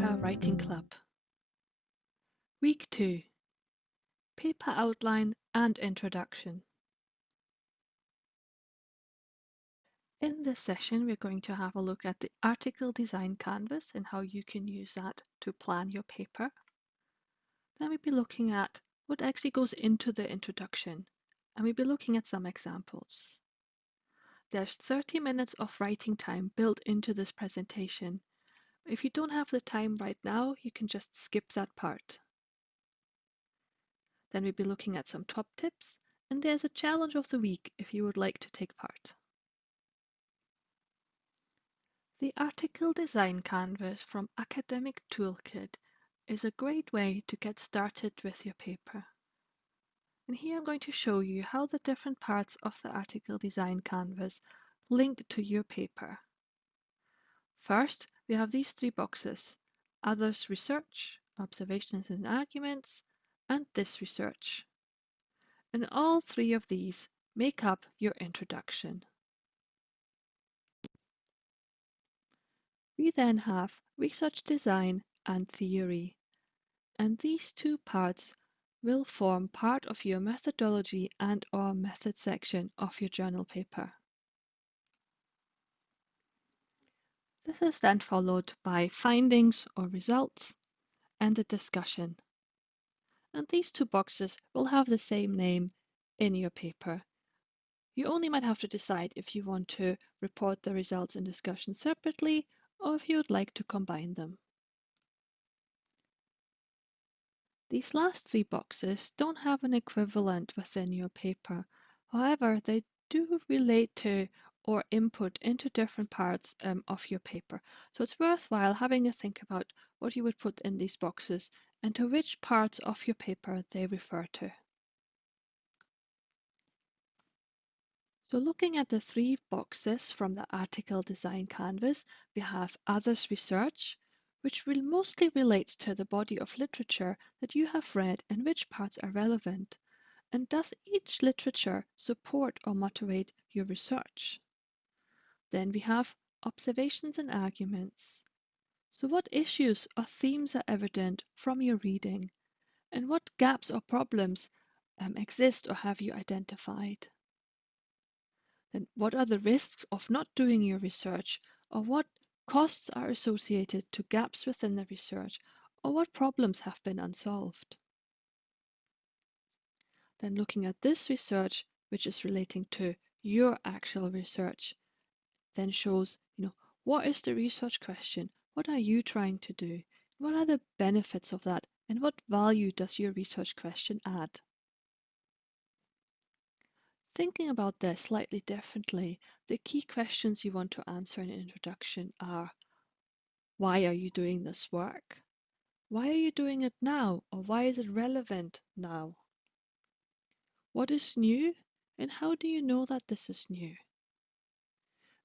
Paper Writing Club. Week 2. Paper Outline and Introduction. In this session, we're going to have a look at the article design canvas and how you can use that to plan your paper. Then we'll be looking at what actually goes into the introduction, and we'll be looking at some examples. There's 30 minutes of writing time built into this presentation. If you don't have the time right now, you can just skip that part. Then we'll be looking at some top tips, and there's a challenge of the week if you would like to take part. The Article Design Canvas from Academic Toolkit is a great way to get started with your paper. And here I'm going to show you how the different parts of the Article Design Canvas link to your paper. First, we have these three boxes: Others Research, Observations and Arguments, and This Research. And all three of these make up your introduction. We then have Research Design and Theory, and these two parts will form part of your methodology and/or method section of your journal paper. This is then followed by Findings or Results and a discussion. And these two boxes will have the same name in your paper. You only might have to decide if you want to report the results and discussion separately or if you would like to combine them. These last three boxes don't have an equivalent within your paper. However, they do relate to or input into different parts of your paper. So it's worthwhile having a think about what you would put in these boxes and to which parts of your paper they refer to. So looking at the three boxes from the Article Design Canvas, we have Others Research, which will mostly relates to the body of literature that you have read and which parts are relevant. And does each literature support or motivate your research? Then we have Observations and Arguments. So what issues or themes are evident from your reading? And what gaps or problems exist or have you identified? Then what are the risks of not doing your research, or what costs are associated to gaps within the research, or what problems have been unsolved? Then looking at this research, which is relating to your actual research, then shows, what is the research question? What are you trying to do? What are the benefits of that? And what value does your research question add? Thinking about this slightly differently, the key questions you want to answer in an introduction are: why are you doing this work? Why are you doing it now? Or why is it relevant now? What is new? And how do you know that this is new?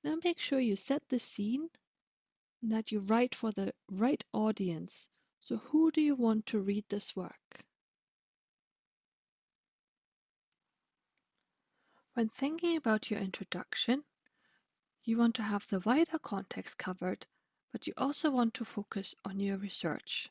Now make sure you set the scene and that you write for the right audience. So who do you want to read this work? When thinking about your introduction, you want to have the wider context covered, but you also want to focus on your research.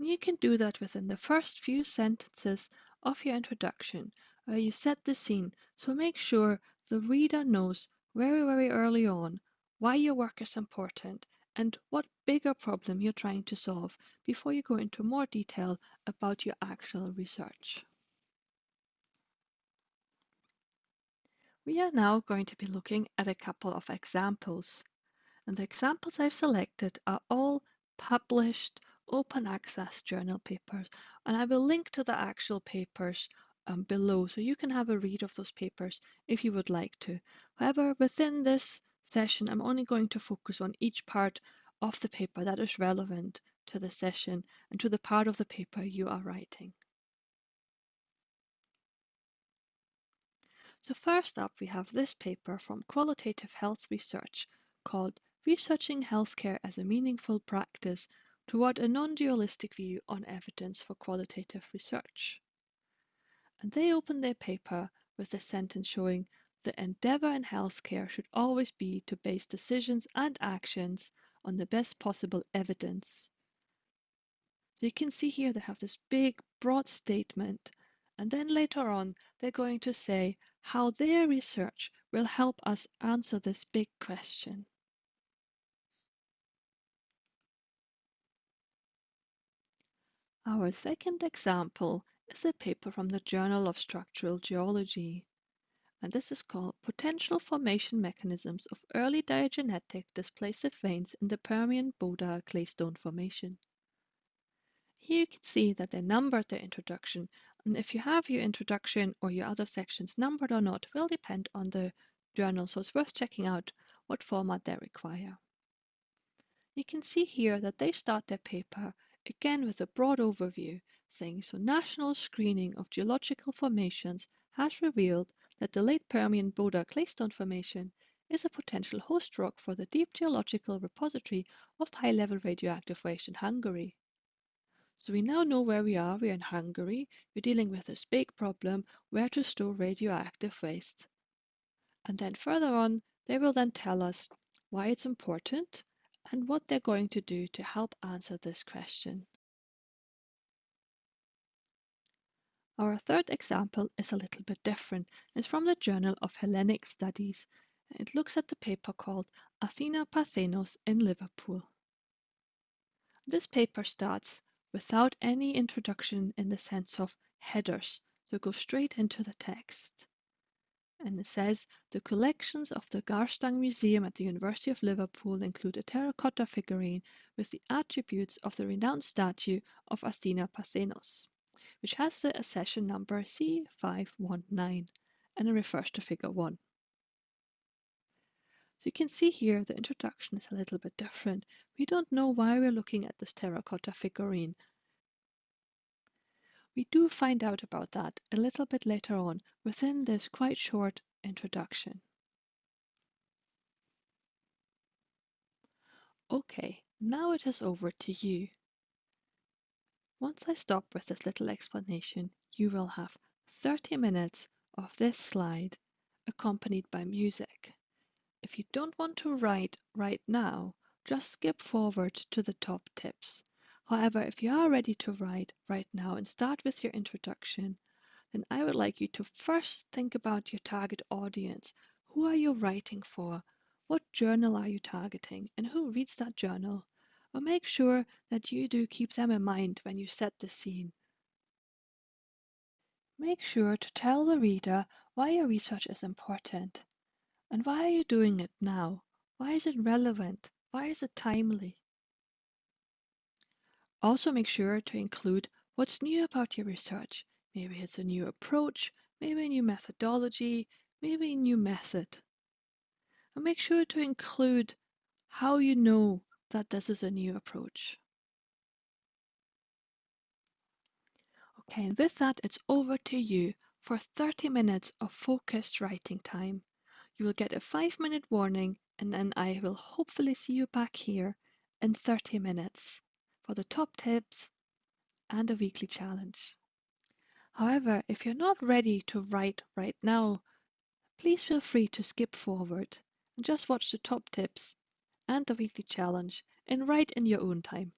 And you can do that within the first few sentences of your introduction, where you set the scene. So make sure the reader knows very early on why your work is important and what bigger problem you're trying to solve before you go into more detail about your actual research. We are now going to be looking at a couple of examples. And the examples I've selected are all published open access journal papers. And I will link to the actual papers below, so you can have a read of those papers if you would like to. However, within this session, I'm only going to focus on each part of the paper that is relevant to the session and to the part of the paper you are writing. So first up, we have this paper from Qualitative Health Research called Researching Healthcare as a Meaningful Practice Toward a Non-Dualistic View on Evidence for Qualitative Research. And they open their paper with a sentence showing the endeavor in healthcare should always be to base decisions and actions on the best possible evidence, So you can see here they have this big, broad statement, and then later on they're going to say how their research will help us answer this big question. Our second example is a paper from the Journal of Structural Geology, and this is called Potential Formation Mechanisms of Early Diagenetic Displacive Veins in the Permian Boda Claystone Formation. Here you can see that they numbered their introduction, and if you have your introduction or your other sections numbered or not will depend on the journal, so it's worth checking out what format they require. You can see here that they start their paper again with a broad overview saying, so national screening of geological formations has revealed that the late Permian Boda Claystone Formation is a potential host rock for the deep geological repository of high-level radioactive waste in Hungary. So we now know where we are. We're in Hungary. We're dealing with this big problem, where to store radioactive waste. And then further on, they will then tell us why it's important and what they're going to do to help answer this question. Our third example is a little bit different. It's from the Journal of Hellenic Studies. It looks at the paper called Athena Parthenos in Liverpool. This paper starts without any introduction in the sense of headers, so it goes straight into the text. And it says, the collections of the Garstang Museum at the University of Liverpool include a terracotta figurine with the attributes of the renowned statue of Athena Parthenos, which has the accession number C519, and it refers to figure 1. So you can see here the introduction is a little bit different. We don't know why we're looking at this terracotta figurine. We do find out about that a little bit later on within this quite short introduction. Okay, now it is over to you. Once I stop with this little explanation, you will have 30 minutes of this slide accompanied by music. If you don't want to write right now, just skip forward to the top tips. However, if you are ready to write right now and start with your introduction, then I would like you to first think about your target audience. Who are you writing for? What journal are you targeting? And who reads that journal? Or make sure that you do keep them in mind when you set the scene. Make sure to tell the reader why your research is important. And why are you doing it now? Why is it relevant? Why is it timely? Also make sure to include what's new about your research. Maybe it's a new approach, maybe a new methodology, maybe a new method. And make sure to include how you know that this is a new approach. Okay, and with that, it's over to you for 30 minutes of focused writing time. You will get a 5-minute warning, and then I will hopefully see you back here in 30 minutes for the top tips and a weekly challenge. However, if you're not ready to write right now, please feel free to skip forward and just watch the top tips and the weekly challenge and write in your own time.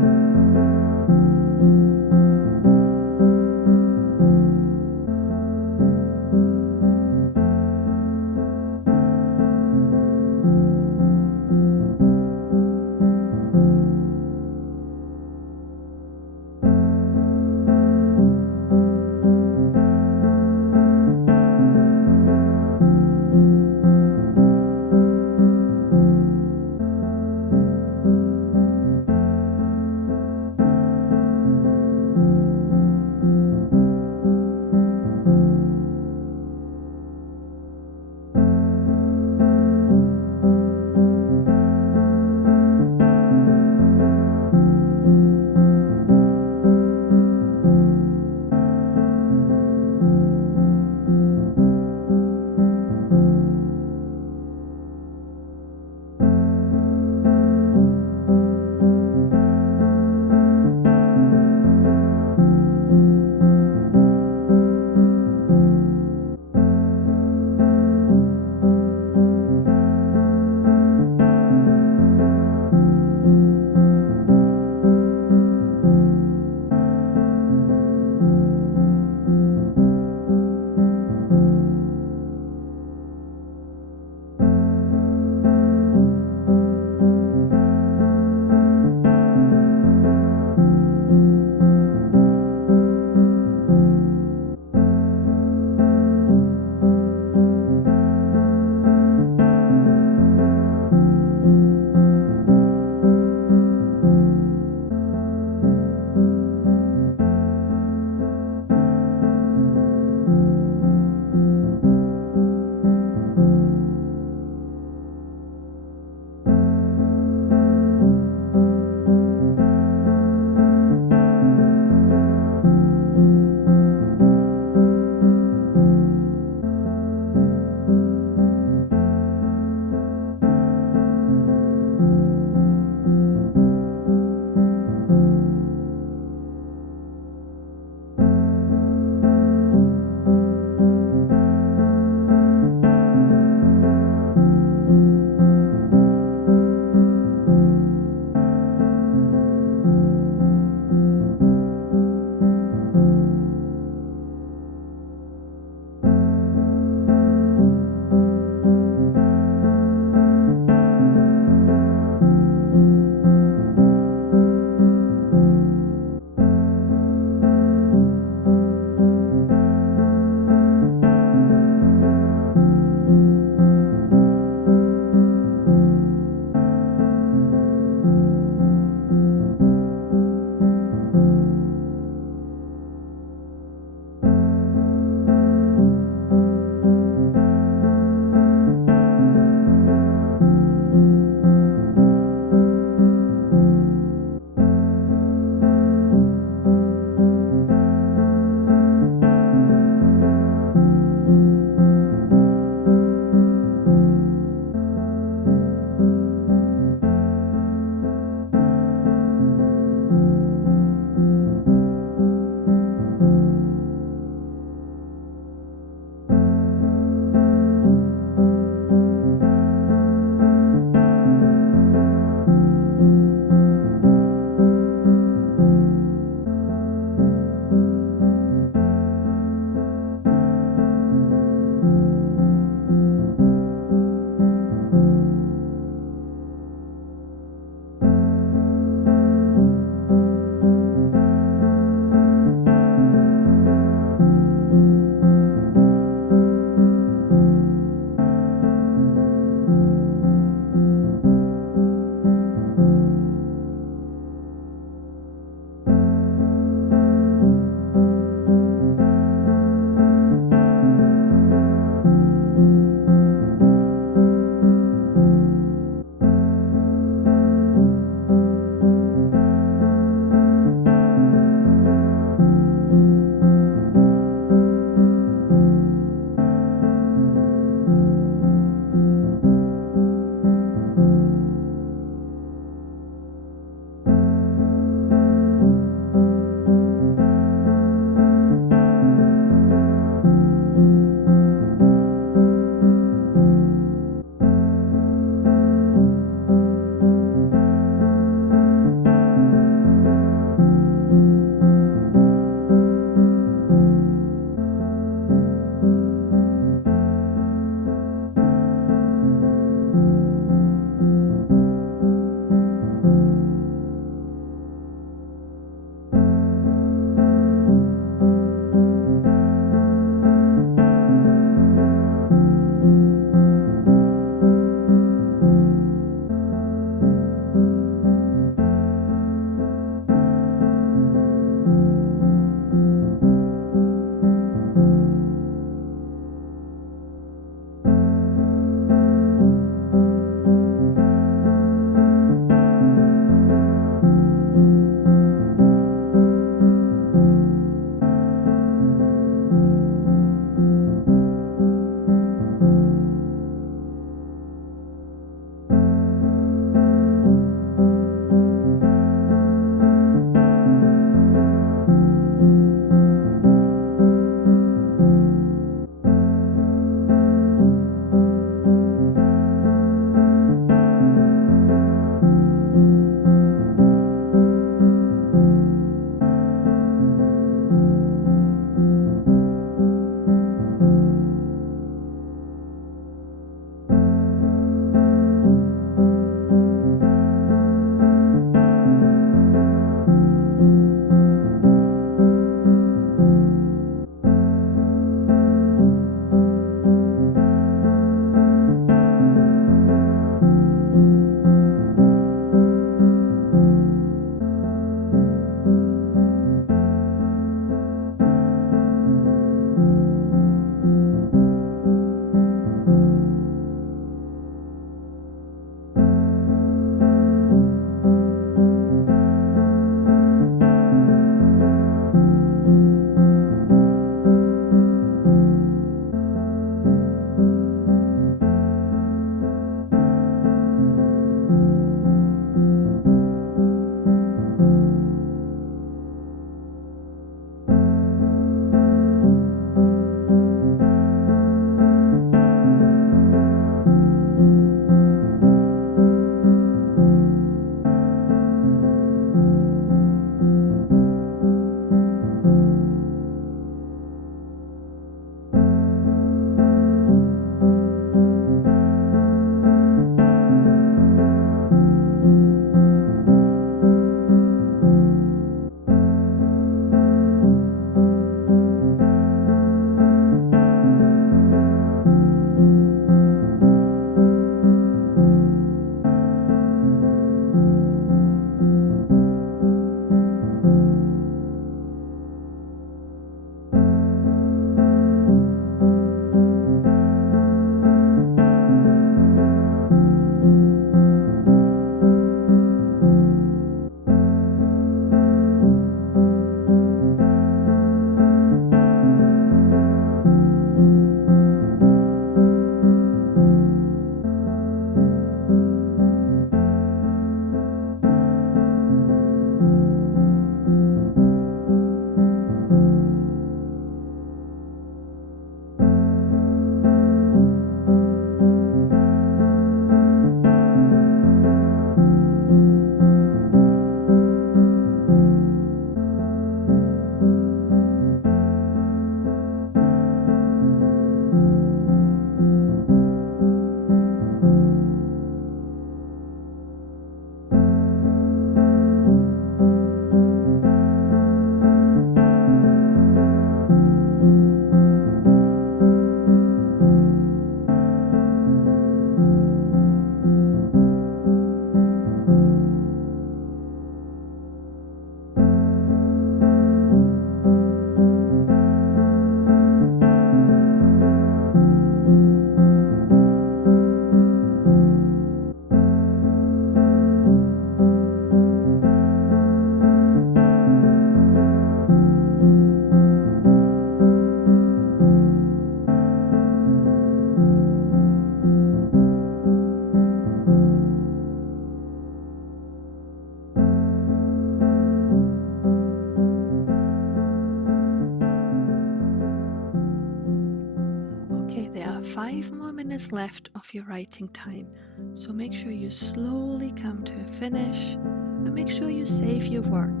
5 more minutes left of your writing time, so make sure you slowly come to a finish and make sure you save your work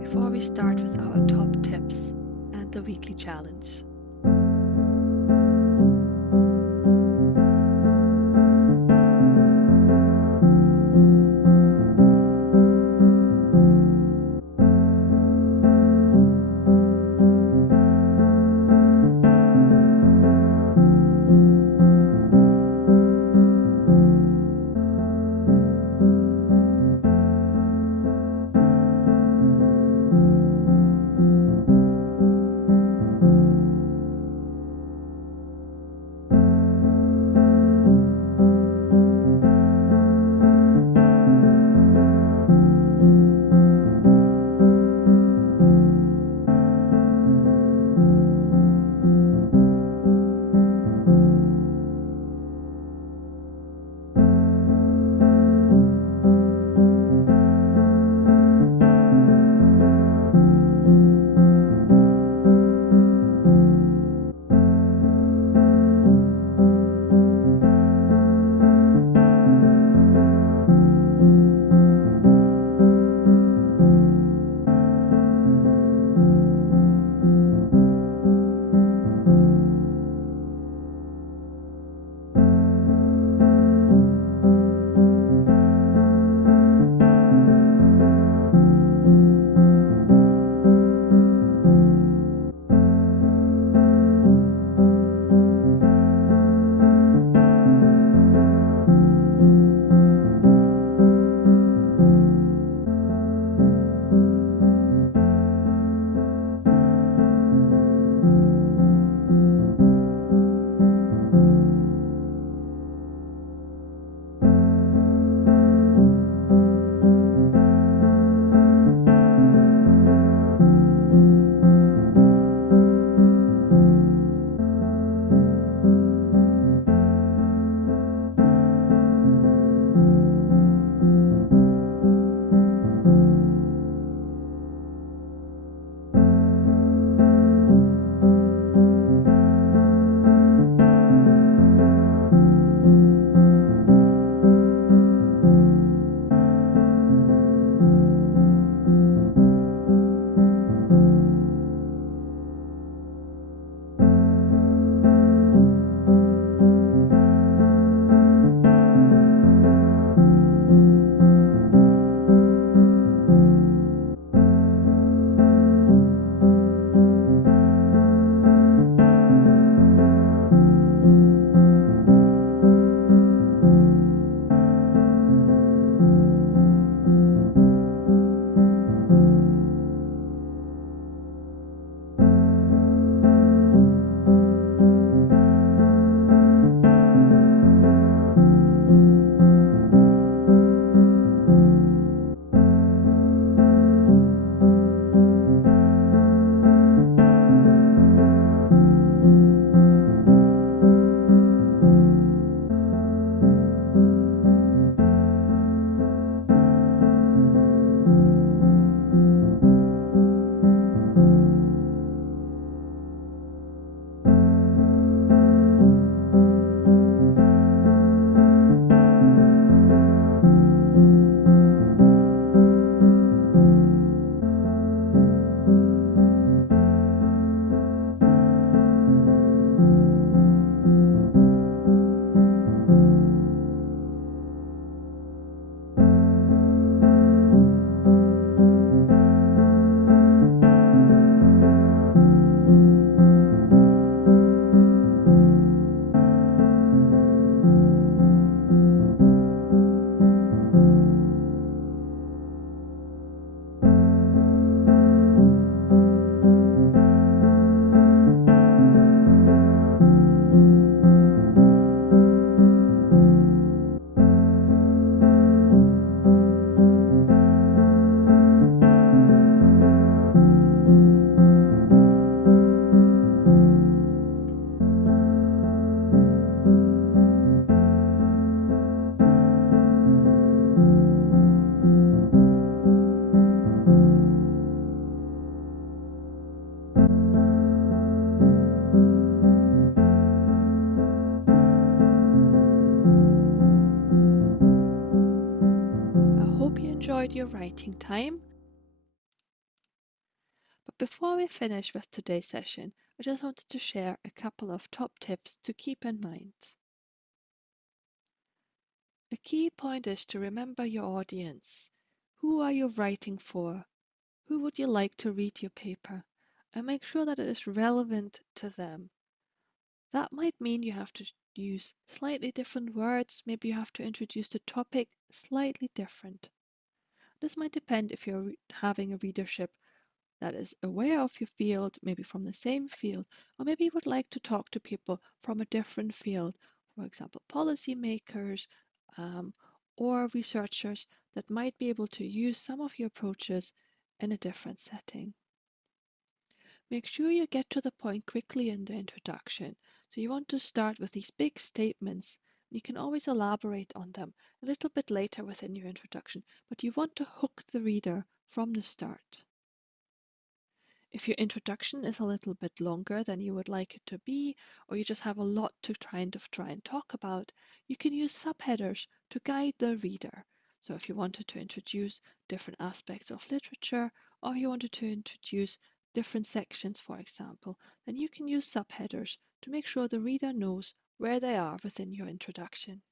before we start with our top tips and the weekly challenge. writing time. But before we finish with today's session, I just wanted to share a couple of top tips to keep in mind. A key point is to remember your audience. Who are you writing for? Who would you like to read your paper? And make sure that it is relevant to them. That might mean you have to use slightly different words. Maybe you have to introduce the topic slightly different. This might depend if you're having a readership that is aware of your field, maybe from the same field, or maybe you would like to talk to people from a different field, for example, policymakers or researchers that might be able to use some of your approaches in a different setting. Make sure you get to the point quickly in the introduction. So you want to start with these big statements. You can always elaborate on them a little bit later within your introduction, but you want to hook the reader from the start. If your introduction is a little bit longer than you would like it to be, or you just have a lot to try and talk about, you can use subheaders to guide the reader. So if you wanted to introduce different aspects of literature, or you wanted to introduce different sections, for example, then you can use subheaders to make sure the reader knows where they are within your introduction.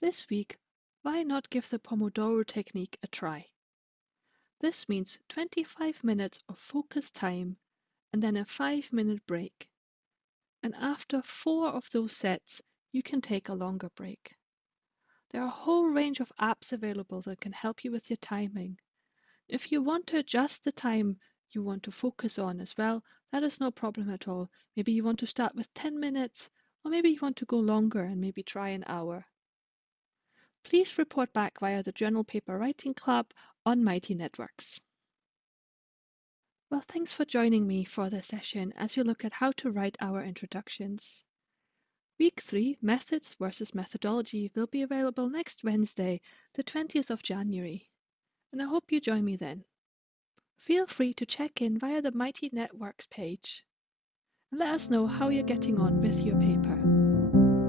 This week, why not give the Pomodoro Technique a try? This means 25 minutes of focused time and then a 5-minute break. And after 4 of those sets, you can take a longer break. There are a whole range of apps available that can help you with your timing. If you want to adjust the time you want to focus on as well, that is no problem at all. Maybe you want to start with 10 minutes, or maybe you want to go longer and maybe try an hour. Please report back via the Journal Paper Writing Club on Mighty Networks. Well, thanks for joining me for this session as you look at how to write our introductions. Week 3, Methods versus Methodology, will be available next Wednesday, the 20th of January, and I hope you join me then. Feel free to check in via the Mighty Networks page and let us know how you're getting on with your paper.